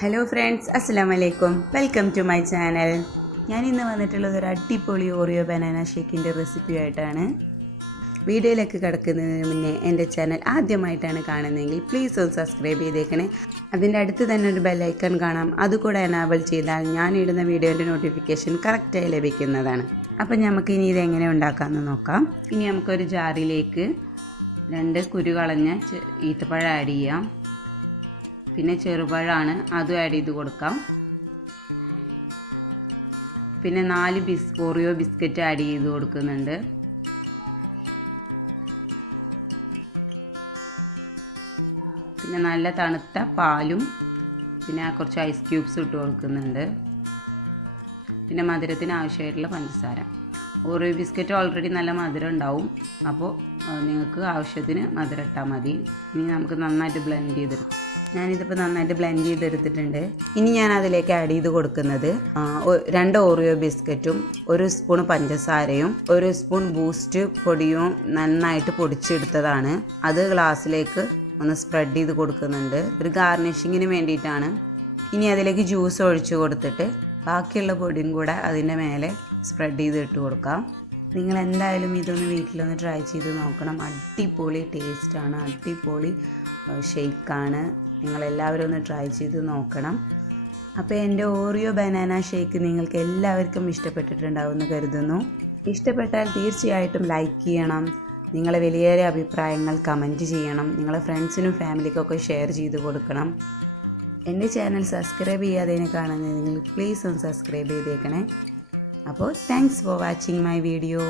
Hello friends അസ്സാം വലൈക്കും welcome to my channel ഞാൻ ഇന്ന് വന്നിട്ടുള്ളത് ഒരു അടിപൊളി ഓറിയോ ബനാന ഷേക്കിന്റെ റെസിപ്പി ആയിട്ടാണ്. വീഡിയോയിലേക്ക് കിടക്കുന്നതിന് മുന്നേ എന്റെ ചാനൽ ആദ്യമായിട്ടാണ് കാണുന്നതെങ്കിൽ പ്ലീസ് ഒന്ന് സബ്സ്ക്രൈബ് ചെയ്തേക്കണേ. അതിന്റെ അടുത്ത് തന്നെ ഒരു ബെല്ലൈക്കൺ കാണാം. അതുകൂടെ എനാബിൾ ചെയ്താൽ ഞാൻ ഇടുന്ന വീഡിയോന്റെ നോട്ടിഫിക്കേഷൻ കറക്റ്റായി ലഭിക്കുന്നതാണ്. അപ്പം നമുക്ക് ഇനി ഇതെങ്ങനെ ഉണ്ടാക്കാമെന്ന് നോക്കാം. ഇനി നമുക്കൊരു ജാറിലേക്ക് രണ്ട് കുരു കളഞ്ഞ ഈത്തപ്പഴം ആഡ് ചെയ്യാം. പിന്നെ ചെറുപഴമാണ്. അതും ആഡ് ചെയ്ത് കൊടുക്കാം. പിന്നെ നാല് ബിസ് ഓറിയോ ബിസ്ക്കറ്റ് ആഡ് ചെയ്ത് കൊടുക്കുന്നുണ്ട്. പിന്നെ നല്ല തണുത്ത പാലും പിന്നെ കുറച്ച് ഐസ് ക്യൂബ്സ് ഇട്ട് കൊടുക്കുന്നുണ്ട്. പിന്നെ മധുരത്തിന് ആവശ്യമായിട്ടുള്ള പഞ്ചസാര. ഓറിയോ ബിസ്ക്കറ്റ് ഓൾറെഡി നല്ല മധുരം ഉണ്ടാവും. അപ്പോൾ നിങ്ങൾക്ക് ആവശ്യത്തിന് മധുരം ഇട്ടാൽ മതി. ഇനി നമുക്ക് നന്നായിട്ട് ബ്ലെൻഡ് ചെയ്തെടുക്കാം. ഞാനിതിപ്പോൾ നന്നായിട്ട് ബ്ലെൻഡ് ചെയ്തെടുത്തിട്ടുണ്ട്. ഇനി ഞാൻ അതിലേക്ക് ആഡ് ചെയ്ത് കൊടുക്കുന്നത് രണ്ട് ഓറിയോ ബിസ്ക്കറ്റും ഒരു സ്പൂൺ പഞ്ചസാരയും ഒരു സ്പൂൺ ബൂസ്റ്റ് പൊടിയും നന്നായിട്ട് പൊടിച്ചെടുത്തതാണ്. അത് ഗ്ലാസ്സിലേക്ക് ഒന്ന് സ്പ്രെഡ് ചെയ്ത് കൊടുക്കുന്നുണ്ട്. ഒരു ഗാർണിഷിങ്ങിന് വേണ്ടിയിട്ടാണ്. ഇനി അതിലേക്ക് ജ്യൂസ് ഒഴിച്ചു കൊടുത്തിട്ട് ബാക്കിയുള്ള പൊടിയും കൂടെ അതിന്റെ മേലെ സ്പ്രെഡ് ചെയ്ത് ഇട്ട് കൊടുക്കാം. നിങ്ങൾ എന്തായാലും ഇതൊന്ന് വീട്ടിലൊന്ന് ട്രൈ ചെയ്ത് നോക്കണം. അടിപൊളി ടേസ്റ്റാണ് അടിപൊളി ഷെയ്ക്കാണ് നിങ്ങളെല്ലാവരും ഒന്ന് ട്രൈ ചെയ്ത് നോക്കണം. അപ്പോൾ എന്റെ ഓറിയോ ബനാന ഷേക്ക് നിങ്ങൾക്ക് എല്ലാവർക്കും ഇഷ്ടപ്പെട്ടിട്ടുണ്ടാവുമെന്ന് കരുതുന്നു. ഇഷ്ടപ്പെട്ടാൽ തീർച്ചയായിട്ടും ലൈക്ക് ചെയ്യണം. നിങ്ങളെ വലിയേറെ അഭിപ്രായങ്ങൾ കമന്റ് ചെയ്യണം. നിങ്ങളെ ഫ്രണ്ട്സിനും ഫാമിലിക്കൊക്കെ ഷെയർ ചെയ്ത് കൊടുക്കണം. എന്റെ ചാനൽ സബ്സ്ക്രൈബ് ചെയ്യാതെ കാണുന്നത് നിങ്ങൾ പ്ലീസ് ഒന്ന് സബ്സ്ക്രൈബ് ചെയ്തേക്കണേ. അപ്പോൾ thanks for watching my video